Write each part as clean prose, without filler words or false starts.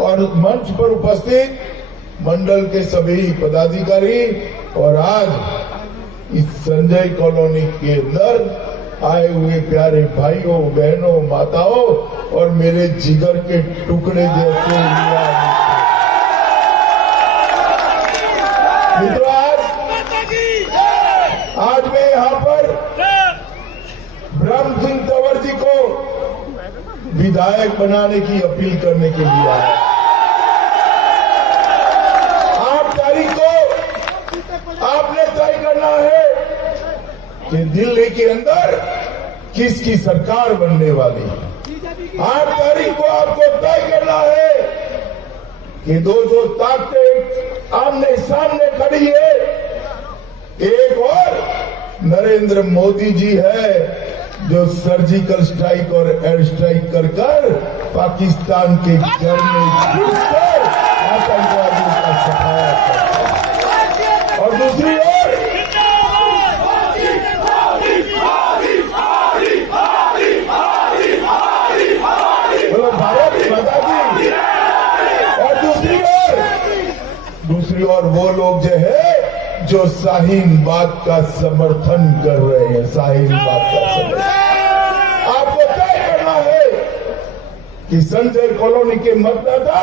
और मंच पर उपस्थित मंडल के सभी पदाधिकारी और आज इस संजय कॉलोनी के अंदर आए हुए प्यारे भाइयों, बहनों, माताओं और मेरे जिगर के टुकड़े जैसे मित्रों, आज मैं यहाँ पर ब्रह्म सिंह तंवर जी को विधायक बनाने की अपील करने के लिए आया। 8 तारीख को आपने तय करना है कि दिल्ली के अंदर किसकी सरकार बनने वाली है। 8 तारीख को आपको तय करना है कि दो जो ताकतें आमने सामने खड़ी है, एक और नरेंद्र मोदी जी है जो सर्जिकल स्ट्राइक और एयर स्ट्राइक कर पाकिस्तान के घर में घुसकर आतंकवादियों का सफाया करता है, और दूसरी ओर बोलो भारत माता की, और दूसरी ओर वो लोग जो है जो शाहीन बाग का समर्थन कर रहे हैं। शाहीन बाग का समर्थन आपको तय करना है कि संजय कॉलोनी के मतदाता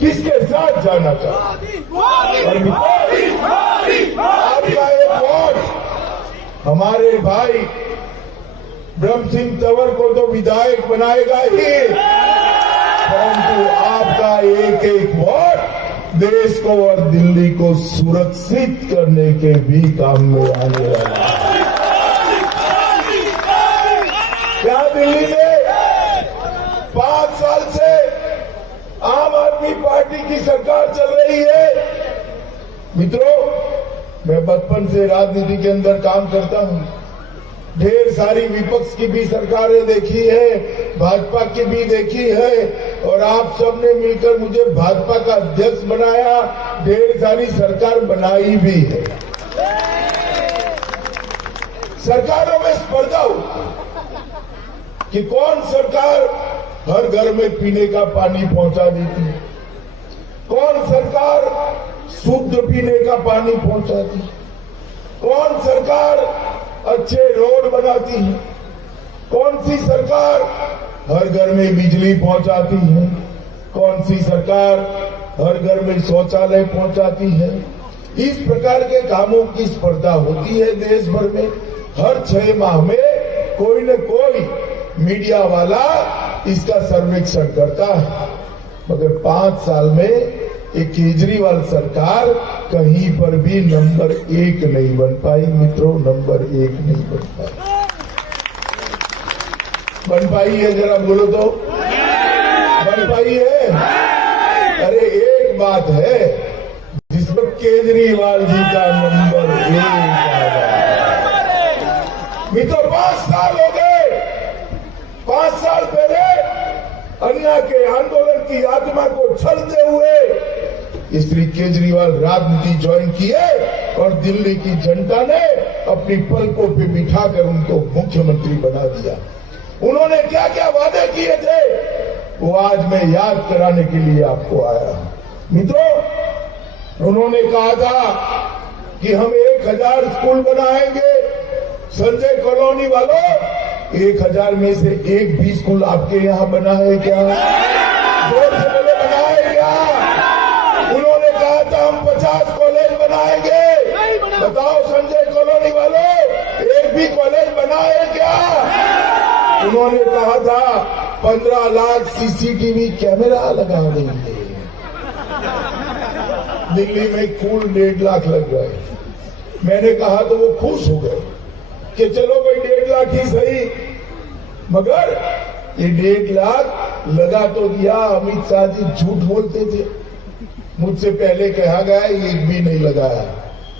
किसके साथ जाना चाहते, और आपका एक वोट हमारे भाई ब्रह्म सिंह तंवर को तो विधायक बनाएगा ही, परंतु आपका एक एक वोट देश को और दिल्ली को सुरक्षित करने के भी काम में आने वाला है। क्या दिल्ली में 5 साल से आम आदमी पार्टी की सरकार चल रही है। मित्रों, मैं बचपन से राजनीति के अंदर काम करता हूं, ढेर सारी विपक्ष की भी सरकारें देखी है, भाजपा की भी देखी है, और आप सबने मिलकर मुझे भाजपा का अध्यक्ष बनाया, ढेर सारी सरकार बनाई भी है। सरकारों में स्पर्धा हो कि कौन सरकार हर घर में पीने का पानी पहुंचा देती है, कौन सरकार शुद्ध पीने का पानी पहुंचाती है, कौन सरकार अच्छे रोड बनाती है, कौन सी सरकार हर घर में बिजली पहुंचाती है, कौन सी सरकार हर घर में शौचालय पहुंचाती है। इस प्रकार के कामों की स्पर्धा होती है देश भर में। हर 6 माह में कोई न कोई मीडिया वाला इसका सर्वेक्षण करता है, मगर 5 साल में ये केजरीवाल सरकार कहीं पर भी नंबर 1 नहीं बन पाई। मित्रों, नंबर 1 नहीं बन पाई। बन पाई है? जरा बोलो तो, बन पाई है? अरे एक बात है जिसमें केजरीवाल जी का नंबर 1 आया। मित्रों, 5 साल हो गए। 5 साल पहले अन्ना के आंदोलन की आत्मा को छलते हुए श्री केजरीवाल राजनीति ज्वाइन किए और दिल्ली की जनता ने अपनी पलकों पे बिठाकर उनको मुख्यमंत्री बना दिया। उन्होंने क्या क्या वादे किए थे वो आज मैं याद कराने के लिए आपको आया। मित्रों, उन्होंने कहा था कि हम 1000 स्कूल बनाएंगे। संजय कॉलोनी वालों, 1000 में से एक भी स्कूल आपके यहाँ बना है क्या? जोर से बोले, बना है क्या? उन्होंने कहा था हम 50 कॉलेज बनाएंगे। बताओ संजय कॉलोनी वालों, एक भी कॉलेज बना है क्या? उन्होंने कहा था 15 लाख सीसीटीवी कैमरा लगा देंगे। दिल्ली में कुल 1.5 लाख लग गए। मैंने कहा तो वो खुश हो गए कि चलो भाई 1.5 लाख ही सही, मगर ये 1.5 लाख लगा तो दिया। अमित शाह जी झूठ बोलते थे, मुझसे पहले कहा गया एक भी नहीं लगाया।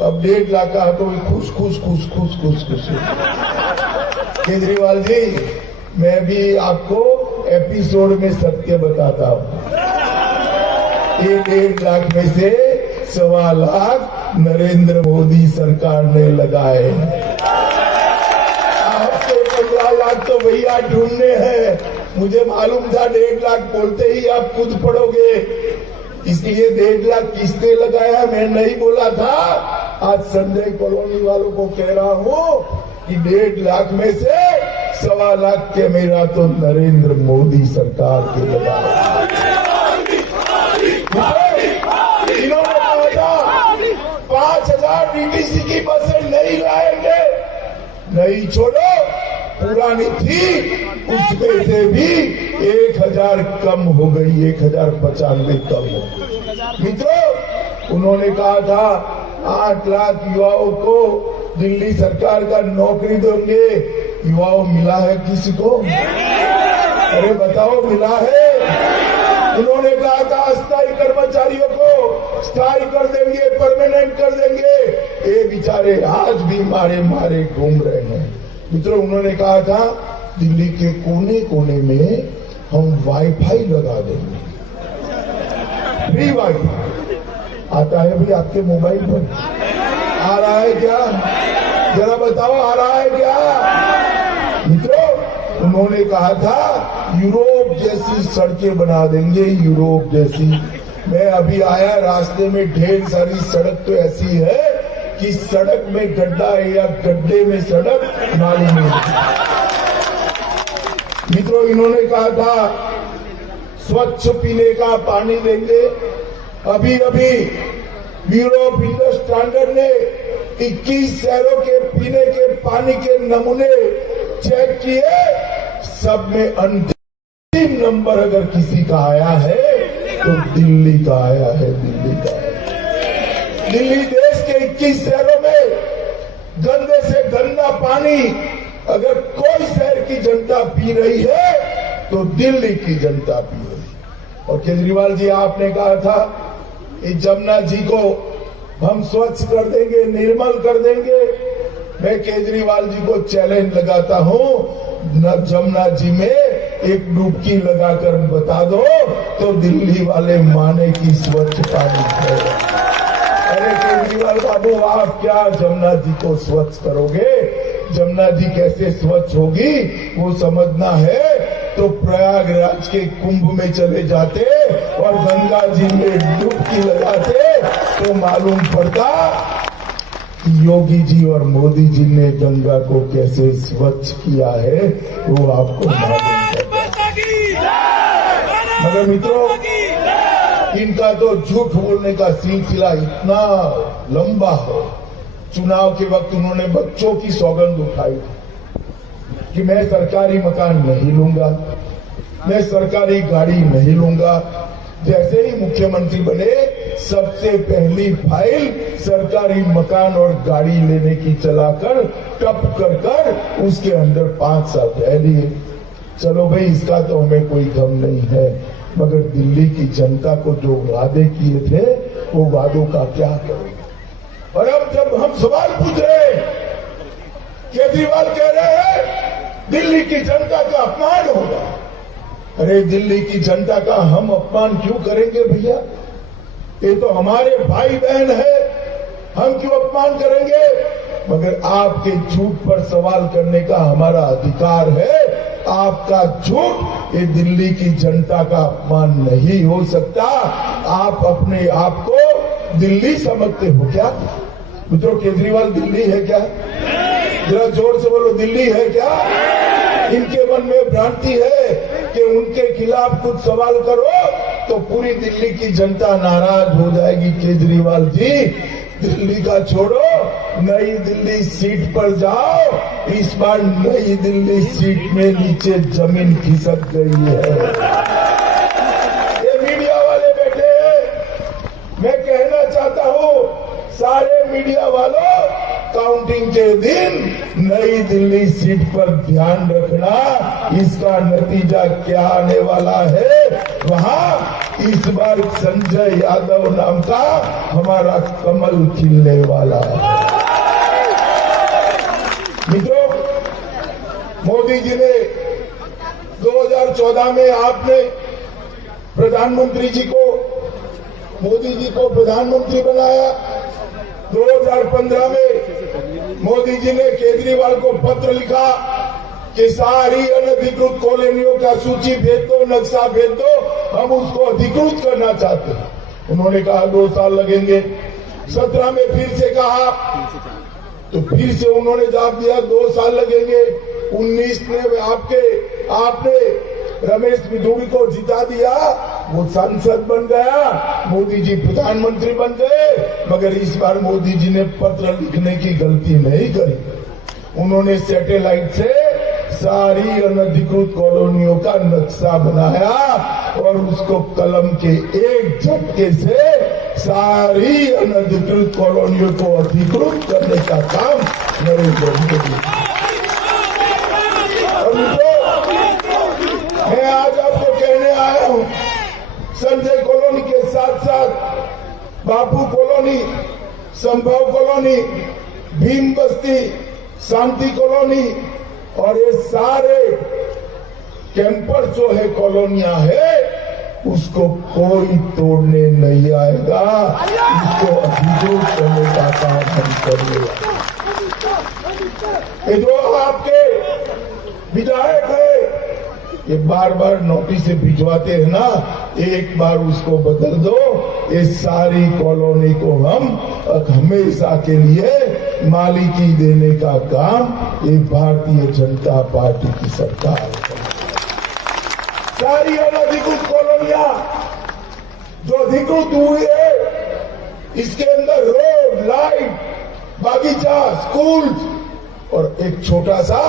अब 1.5 लाख कहा तो खुश खुश खुश खुश खुश खुश। केजरीवाल जी, मैं भी आपको एपिसोड में सत्य बताता हूं। ये 1.5 लाख में से 1.25 लाख नरेंद्र मोदी सरकार ने लगाए हैं। आपके 15 लाख तो भैया ढूंढने हैं। मुझे मालूम था 1.5 लाख बोलते ही आप खुद पढ़ोगे, इसलिए 1.5 लाख किसने लगाया मैं नहीं बोला था। आज संजय कॉलोनी वालों को कह रहा हूँ कि 1.5 लाख में से 1.25 लाख के मेरा तो नरेंद्र मोदी सरकार के लगाया। इन्होंने कहा था 5,000 डीटीसी की बसें नहीं लाएंगे, नहीं छोड़ो, पुरानी थी उसमें से भी 1,000 कम हो गई, 1,095 कम हो गई। मित्रों, उन्होंने कहा था 8 लाख युवाओं को दिल्ली सरकार का नौकरी देंगे। युवाओं मिला है किसी को? अरे बताओ, मिला है? उन्होंने कहा था अस्थायी कर्मचारियों को स्थायी कर देंगे, परमानेंट कर देंगे। ये बेचारे आज भी मारे मारे घूम रहे हैं। मित्रों, उन्होंने कहा था दिल्ली के कोने कोने में हम वाईफाई लगा देंगे, फ्री वाईफाई। आता है भी आपके मोबाइल पर? आ रहा है क्या? जरा बताओ, आ रहा है क्या? मित्रों, उन्होंने कहा था यूरोप जैसी सड़कें बना देंगे, यूरोप जैसी। मैं अभी आया, रास्ते में ढेर सारी सड़क तो ऐसी है कि सड़क में गड्ढा है या गड्ढे में सड़क मालूम नहीं। मित्रों, इन्होंने कहा था स्वच्छ पीने का पानी देंगे। अभी अभी ब्यूरो ऑफ इंडियन स्टैंडर्ड ने 21 शहरों के पीने के पानी के नमूने चेक किए, सब में अंतिम नंबर अगर किसी का आया है तो दिल्ली का आया है, दिल्ली का। दिल्ली देश के 21 शहरों में गंदे से गंदा पानी अगर कोई शहर की जनता पी रही है तो दिल्ली की जनता पी रही है। और केजरीवाल जी, आपने कहा था कि जमुना जी को हम स्वच्छ कर देंगे, निर्मल कर देंगे। मैं केजरीवाल जी को चैलेंज लगाता हूं, जमुना जी में एक डुबकी लगाकर बता दो तो दिल्ली वाले माने की स्वच्छ पानी है। अरे केजरीवाल बाबू, आप क्या जमुना जी को स्वच्छ करोगे? जमुना जी कैसे स्वच्छ होगी वो समझना है तो प्रयागराज के कुंभ में चले जाते और गंगा जी में डुबकी लगाते तो मालूम पड़ता योगी जी और मोदी जी ने गंगा को कैसे स्वच्छ किया है, वो आपको मालूम पड़ता। मगर मित्रों, इनका तो झूठ बोलने का सिलसिला इतना लंबा है। चुनाव के वक्त उन्होंने बच्चों की सौगंध उठाई कि मैं सरकारी मकान नहीं लूंगा, मैं सरकारी गाड़ी नहीं लूंगा। जैसे ही मुख्यमंत्री बने, सबसे पहली फाइल सरकारी मकान और गाड़ी लेने की चलाकर टप कर उसके अंदर 5 साल रह लिए। चलो भाई, इसका तो हमें कोई गम नहीं है, मगर दिल्ली की जनता को जो वादे किए थे वो वादों का क्या करें? और अब जब हम सवाल पूछ रहे हैं, केजरीवाल कह रहे हैं दिल्ली की जनता का अपमान होगा। अरे दिल्ली की जनता का हम अपमान क्यों करेंगे भैया? ये तो हमारे भाई बहन है, हम क्यों अपमान करेंगे? मगर आपके झूठ पर सवाल करने का हमारा अधिकार है। आपका झूठ ये दिल्ली की जनता का अपमान नहीं हो सकता। आप अपने आप को दिल्ली समझते हो क्या? मित्रों, केजरीवाल दिल्ली है क्या? जरा जोर से बोलो, दिल्ली है क्या? इनके मन में भ्रांति है कि उनके खिलाफ कुछ सवाल करो तो पूरी दिल्ली की जनता नाराज हो जाएगी। केजरीवाल जी, दिल्ली का छोड़ो, नई दिल्ली सीट पर जाओ। इस बार नई दिल्ली सीट में नीचे जमीन खिसक गई है। ये मीडिया वाले बैठे हैं, मैं कहना चाहता हूं सारे मीडिया वालों, काउंटिंग के दिन नई दिल्ली सीट पर ध्यान रखना। इसका नतीजा क्या आने वाला है? वहां इस बार संजय यादव नाम का हमारा कमल खिलने वाला है। मित्रों, मोदी जी ने 2014 में आपने प्रधानमंत्री जी को, मोदी जी को प्रधानमंत्री बनाया। 2015 में मोदी जी ने केजरीवाल को पत्र लिखा कि सारी अनधिकृत कॉलोनियों का सूची भेज दो, नक्शा भेज दो, हम उसको अधिकृत करना चाहते हैं। उन्होंने कहा 2 साल लगेंगे। 17 में फिर से कहा तो फिर से उन्होंने जवाब दिया 2 साल लगेंगे। 19 में आपने रमेश बिधूड़ी को जिता दिया, वो सांसद बन गया, मोदी जी प्रधानमंत्री बन गए। मगर इस बार मोदी जी ने पत्र लिखने की गलती नहीं करी। उन्होंने सैटेलाइट से सारी अनधिकृत कॉलोनियों का नक्शा बनाया और उसको कलम के एक झटके से सारी अनधिकृत कॉलोनियों को अधिकृत करने का काम नरेंद्र मोदी। मैं आज आपको कहने आया हूं, संजय कॉलोनी के साथ साथ बापू कॉलोनी, संभव कॉलोनी, भीम बस्ती, शांति कॉलोनी और ये सारे कैंपस जो है, कॉलोनियां है, उसको कोई तोड़ने नहीं आएगा। इसको अधिकृत करने का काम हम करेंगे। ये जो आपके विधायक है, ये बार बार नोटिस भिजवाते हैं ना, एक बार उसको बदल दो, ये सारी कॉलोनी को हम हमेशा के लिए मालिकी देने का काम ये भारतीय जनता पार्टी की सरकार है। सारी अनधिकृत कॉलोनियां जो अधिकृत हुई है, इसके अंदर रोड, लाइट, बागीचा, स्कूल और एक छोटा सा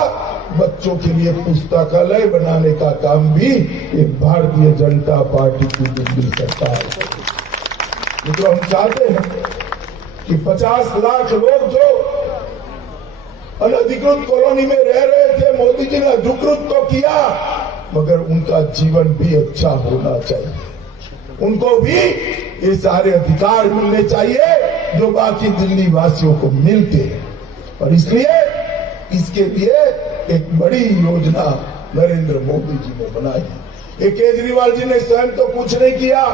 बच्चों के लिए पुस्तकालय बनाने का काम भी ये भारतीय जनता पार्टी की दिल्ली सरकार है। मित्रों, हम चाहते हैं कि 50 लाख लोग जो अनधिकृत कॉलोनी में रह रहे थे, मोदी जी ने अधिकृत तो किया, मगर उनका जीवन भी अच्छा होना चाहिए। उनको भी ये सारे अधिकार मिलने चाहिए जो बाकी दिल्ली वासियों को मिलते हैं। और इसलिए इसके लिए एक बड़ी योजना नरेंद्र मोदी जी ने बनाई। ये केजरीवाल जी ने स्वयं तो कुछ नहीं किया,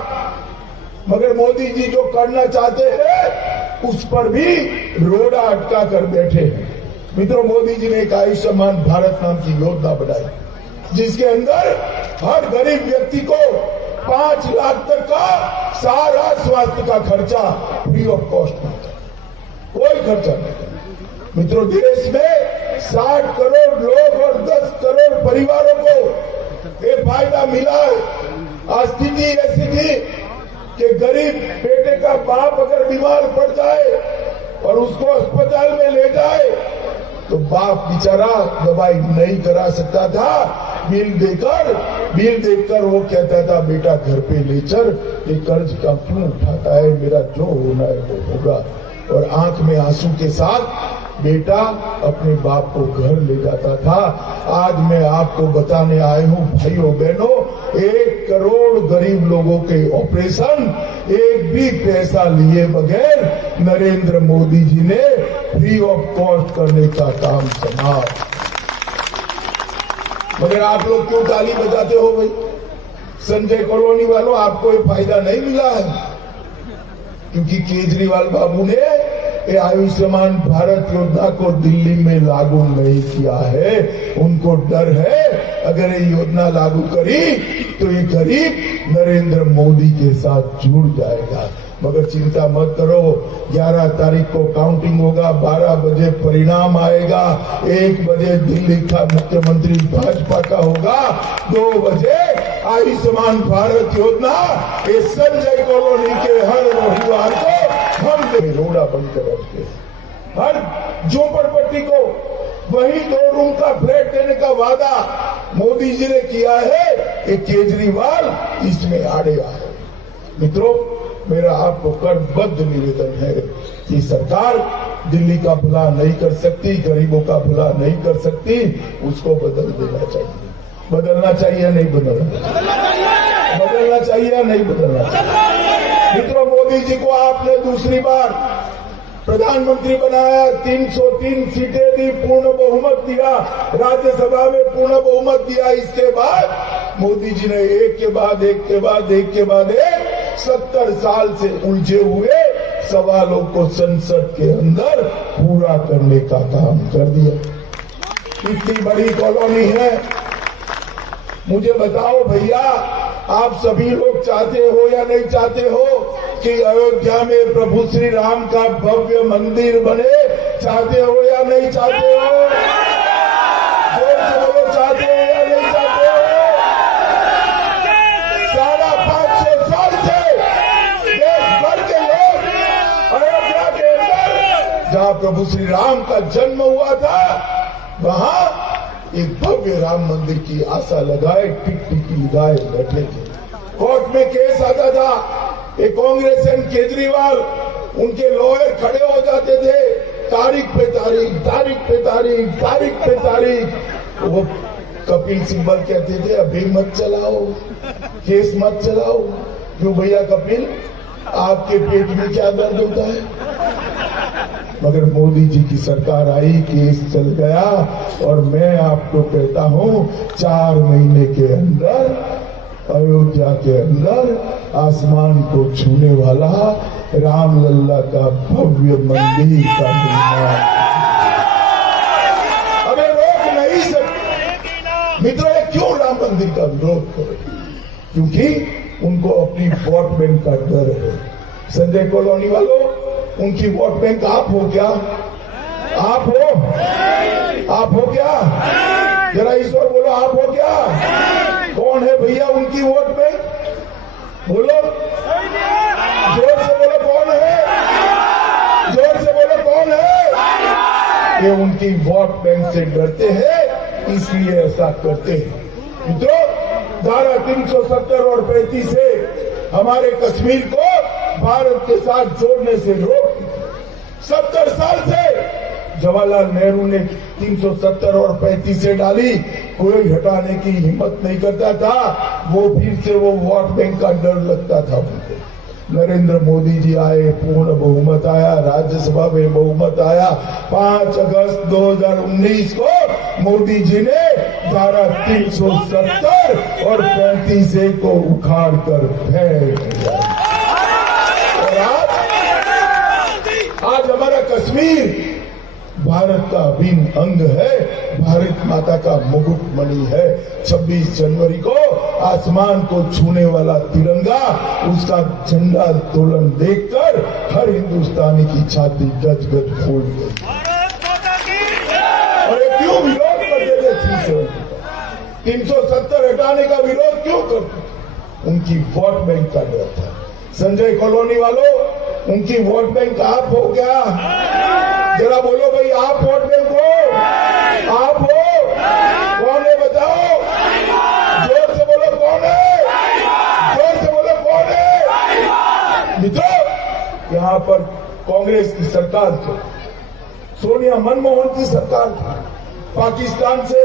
मगर मोदी जी जो करना चाहते हैं उस पर भी रोड़ा अटका कर बैठे हैं। मित्रों, मोदी जी ने एक आयुष्मान भारत नाम की योजना बनाई, जिसके अंदर हर गरीब व्यक्ति को 5 लाख तक का सारा स्वास्थ्य का खर्चा फ्री ऑफ कॉस्ट मिलता है, कोई खर्चा नहीं। मित्रों, देश में 60 करोड़ लोग और 10 करोड़ परिवारों को ये फायदा मिला है। आज स्थिति ऐसी थी कि गरीब बेटे का बाप अगर बीमार पड़ जाए और उसको अस्पताल में ले जाए तो बाप बेचारा दवाई नहीं करा सकता था। बिल देखकर वो कहता था, बेटा घर पे ले चल, ये कर्ज का क्यों उठाता है, मेरा जो होना है वो होगा। और आंख में आंसू के साथ बेटा अपने बाप को घर ले जाता था। आज मैं आपको बताने आया हूं, भाइयों बहनों, 1 करोड़ गरीब लोगों के ऑपरेशन एक भी पैसा लिए बगैर नरेंद्र मोदी जी ने फ्री ऑफ कॉस्ट करने का काम समाप्त। मगर आप लोग क्यों ताली बजाते हो भाई? संजय कॉलोनी वालों, आपको ये फायदा नहीं मिला है क्योंकि केजरीवाल बाबू ने ये आयुष्मान भारत योजना को दिल्ली में लागू नहीं किया है। उनको डर है अगर ये योजना लागू करी तो ये गरीब नरेंद्र मोदी के साथ जुड़ जाएगा। मगर चिंता मत करो, 11 तारीख को काउंटिंग होगा, 12 बजे परिणाम आएगा, 1 बजे दिल्ली का मुख्यमंत्री भाजपा का होगा, 2 बजे आयुष्मान भारत योजना ये संजय कॉलोनी के हर रविवार को हम रोड़ा बनकर रखते हैं। हर झोपड़पट्टी को वही 2 रूम का फ्लैट देने का वादा मोदी जी ने किया है, ये केजरीवाल इसमें आड़े आ रहे। मित्रों, मेरा आपको करबद्ध निवेदन है कि सरकार दिल्ली का भला नहीं कर सकती, गरीबों का भला नहीं कर सकती, उसको बदल देना चाहिए। बदलना चाहिए नहीं बदलना चाहिए नहीं बदलना चाहिए। मित्रों, मोदी जी को आपने दूसरी बार प्रधानमंत्री बनाया, 303 सीटें दी, पूर्ण बहुमत दिया, राज्यसभा में पूर्ण बहुमत दिया। इसके बाद मोदी जी ने एक के बाद एक 70 साल से उलझे हुए सवालों को संसद के अंदर पूरा करने का काम कर दिया। इतनी बड़ी कॉलोनी है। मुझे बताओ भैया, आप सभी लोग चाहते हो या नहीं चाहते हो कि अयोध्या में प्रभु श्री राम का भव्य मंदिर बने? चाहते हो या नहीं चाहते हो? जोर से बोलो, चाहते हो या नहीं चाहते हो? 550 साल से देश भर के लोग अयोध्या के अंदर, जहां प्रभु श्री राम का जन्म हुआ था, वहां एक भव्य राम मंदिर की आशा लगाए टिकटिकी लगाए बैठे थे। कोर्ट में केस आता था, एक कांग्रेस एंड केजरीवाल, उनके लॉयर खड़े हो जाते थे, तारीख पे तारीख, तारीख पे तारीख, तारीख पे तारीख। वो कपिल सिब्बल कहते थे अभी मत चलाओ, केस मत चलाओ। क्यों भैया कपिल, आपके पेट में क्या दर्द होता है? मगर मोदी जी की सरकार आई, केस चल गया, और मैं आपको कहता हूं 4 महीने के अंदर अयोध्या के अंदर आसमान को छूने वाला रामलल्ला का भव्य मंदिर का निर्माण हमें रोक नहीं सकते। मित्रों, क्यों राम मंदिर का विरोध करें? क्योंकि उनको अपनी वोट बैंक का डर है। संजय कॉलोनी वालों, उनकी वोट बैंक आप हो क्या? आप हो? आप हो क्या? जरा ईश्वर बोलो, आप हो क्या? कौन है भैया उनकी वोट बैंक? बोलो, जोर से बोलो, कौन है? जोर से बोलो, कौन है? ये उनकी वोट बैंक से डरते हैं, इसलिए ऐसा करते हैं। मित्रों, धारा 370 और 35 से हमारे कश्मीर को भारत के साथ जोड़ने से रोक 70 साल से जवाहरलाल नेहरू ने 370 और 35 से डाली, कोई हटाने की हिम्मत नहीं करता था। वो फिर से वो वोट बैंक का डर लगता था उनको। नरेंद्र मोदी जी आए, पूर्ण बहुमत आया, राज्यसभा में बहुमत आया। 5 अगस्त 2019 को मोदी जी ने धारा 370 और 35 को उखाड़ कर फेंक दिया। और आज हमारा कश्मीर भारत का अभिन्न अंग है, भारत माता का मुकुटमणि है। 26 जनवरी को आसमान को छूने वाला तिरंगा, उसका झंडा तोलन देखकर हर हिंदुस्तानी की छाती गदगद फूल गई। और ये क्यों विरोध करते थे? 370 हटाने का विरोध क्यों करते? उनकी वोट बैंक का डर था। संजय कॉलोनी वालों, उनकी वोट बैंक आप हो क्या? जरा बोलो भाई, आप वोट बैंक हो? आप हो? कौन है बताओ? जोर से बोलो, कौन है? जोर से बोलो, कौन है? मित्रों, यहाँ पर कांग्रेस की सरकार थी, सोनिया मनमोहन की सरकार थी। पाकिस्तान से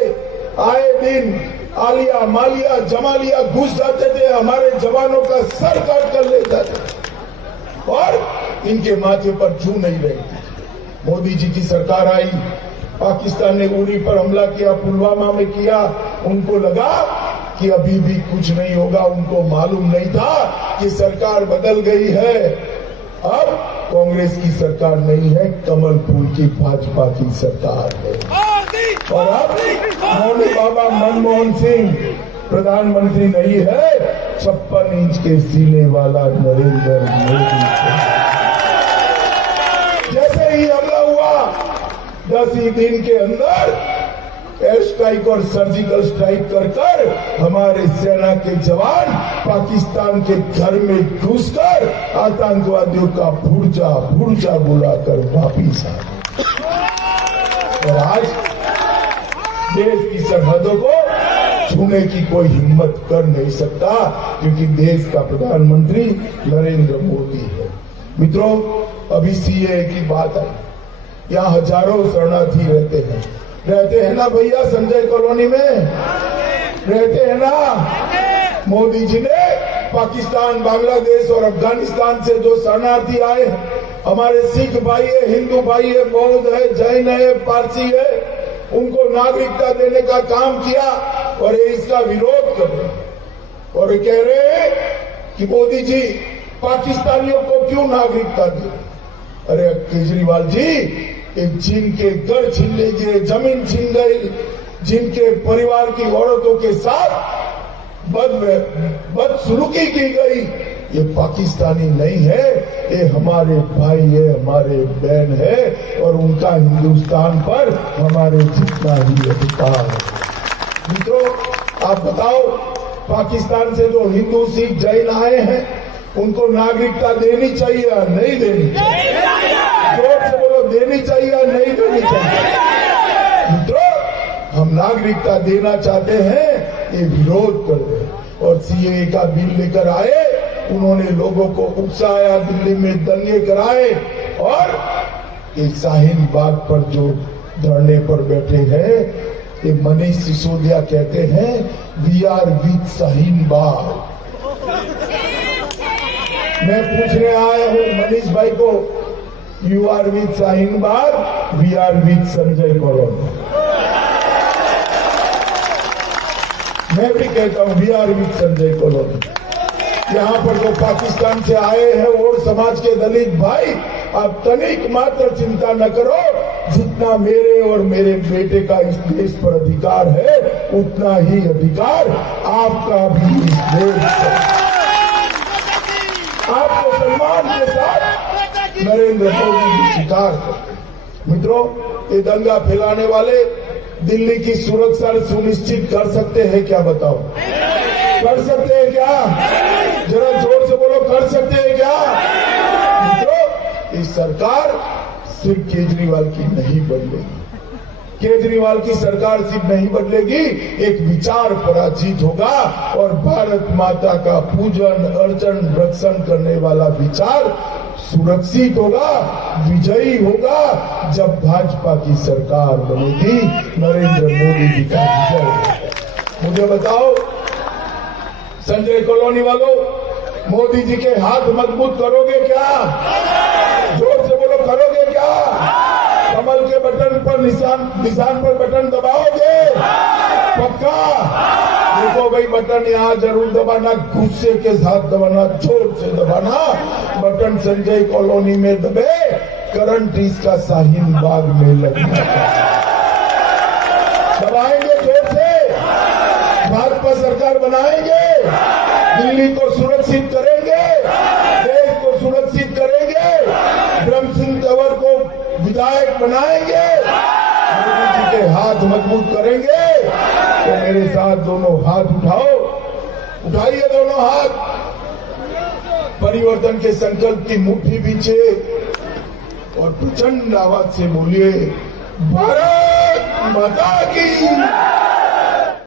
आए दिन आलिया मालिया जमालिया घुस जाते थे, हमारे जवानों का सर काट कर ले जाते और इनके माथे पर छू नहीं रही थी। मोदी जी की सरकार आई, पाकिस्तान ने उरी पर हमला किया, पुलवामा में किया। उनको लगा कि अभी भी कुछ नहीं होगा, उनको मालूम नहीं था कि सरकार बदल गई है। अब कांग्रेस की सरकार नहीं है, कमल फूल की भाजपा की सरकार है। और अब मोदी बाबा मनमोहन सिंह प्रधानमंत्री नहीं है, 56 इंच के सीने वाला नरेंद्र मोदी। जैसे ही हमला हुआ, 10 ही दिन के अंदर एयर स्ट्राइक और सर्जिकल स्ट्राइक कर हमारे सेना के जवान पाकिस्तान के घर में घुसकर आतंकवादियों का भुर्जा बुलाकर वापिस आ गए। और आज देश की सरहदों को छूने की कोई हिम्मत कर नहीं सकता, क्योंकि देश का प्रधानमंत्री नरेंद्र मोदी है। मित्रों, अभी सीए की बात आई, यहाँ हजारों शरणार्थी रहते हैं ना भैया? संजय कॉलोनी में रहते हैं ना? मोदी जी ने पाकिस्तान, बांग्लादेश और अफगानिस्तान से जो शरणार्थी आए, हमारे सिख भाई है, हिंदू भाई है, बौद्ध है, जैन है, पारसी है, उनको नागरिकता देने का काम किया और ये इसका विरोध कर रहे हैं। और ये कह रहे हैं कि मोदी जी पाकिस्तानियों को क्यों नागरिकता दे? अरे केजरीवाल जी, कि जिनके घर छीन लीजिए, जमीन छीन गई, जिनके परिवार की औरतों के साथ बदसलूकी की गई, ये पाकिस्तानी नहीं है, ये हमारे भाई है, हमारे बहन है और उनका हिंदुस्तान पर हमारे जितना ही अधिकार है। मित्रों, आप बताओ, पाकिस्तान से जो हिंदू सिख जैन आए हैं उनको नागरिकता देनी चाहिए या नहीं देनी चाहिए? जोर से बोलो, देनी चाहिए या नहीं देनी चाहिए? मित्रों, हम नागरिकता देना चाहते हैं, ये विरोध कर रहे हैं और सीएए का बिल लेकर आए, उन्होंने लोगों को उकसाया, दिल्ली में दंगे कराए और ये शाहीन बाग पर जो धरने पर बैठे हैं, ये मनीष सिसोदिया कहते हैं we are with Shaheen Bagh. मैं पूछने आया हूं मनीष भाई को, you are with Shaheen Bagh, we are with Sanjay colony. मैं भी कहता हूं we are with Sanjay colony. यहाँ पर जो पाकिस्तान से आए हैं और समाज के दलित भाई, आप तनिक मात्र चिंता न करो, जितना मेरे और मेरे बेटे का इस देश पर अधिकार है, उतना ही अधिकार आपका भी इस देश पर। आपको सम्मान के साथ नरेंद्र मोदी जी स्वीकार करते। मित्रों, ये दंगा फैलाने वाले दिल्ली की सुरक्षा सुनिश्चित कर सकते हैं क्या? बताओ, कर सकते हैं क्या? जरा जोर से बोलो, कर सकते हैं क्या? मित्रों, इस सरकार सिर्फ केजरीवाल की नहीं बदलेगी। केजरीवाल की सरकार सिर्फ नहीं बदलेगी, एक विचार पराजित होगा और भारत माता का पूजन अर्चन रक्षण करने वाला विचार सुरक्षित होगा, विजयी होगा। जब भाजपा की सरकार बनेगी, नरेंद्र मोदी जी का विजय होगा। मुझे बताओ संजय कॉलोनी वालों, मोदी जी के हाथ मजबूत करोगे क्या? जोर से बोलो, करोगे क्या? कमल के बटन पर निशान पर बटन दबाओगे? पक्का? देखो भाई, बटन यहाँ जरूर दबाना, गुस्से के साथ दबाना, जोर से दबाना। बटन संजय कॉलोनी में दबे, करंट इसका शाहीन बाग में लगना। दबाएंगे जोर से, भाजपा सरकार बनाएंगे, दिल्ली को सुरक्षित करेंगे, देश को सुरक्षित करेंगे, ब्रह्म सिंह तंवर को विधायक बनाएंगे, मोदी जी के हाथ मजबूत करेंगे। तो मेरे साथ दोनों हाथ उठाओ, उठाइए दोनों हाथ, परिवर्तन के संकल्प की मुट्ठी बीचे और प्रचंड आवाज से बोलिए, भारत माता की।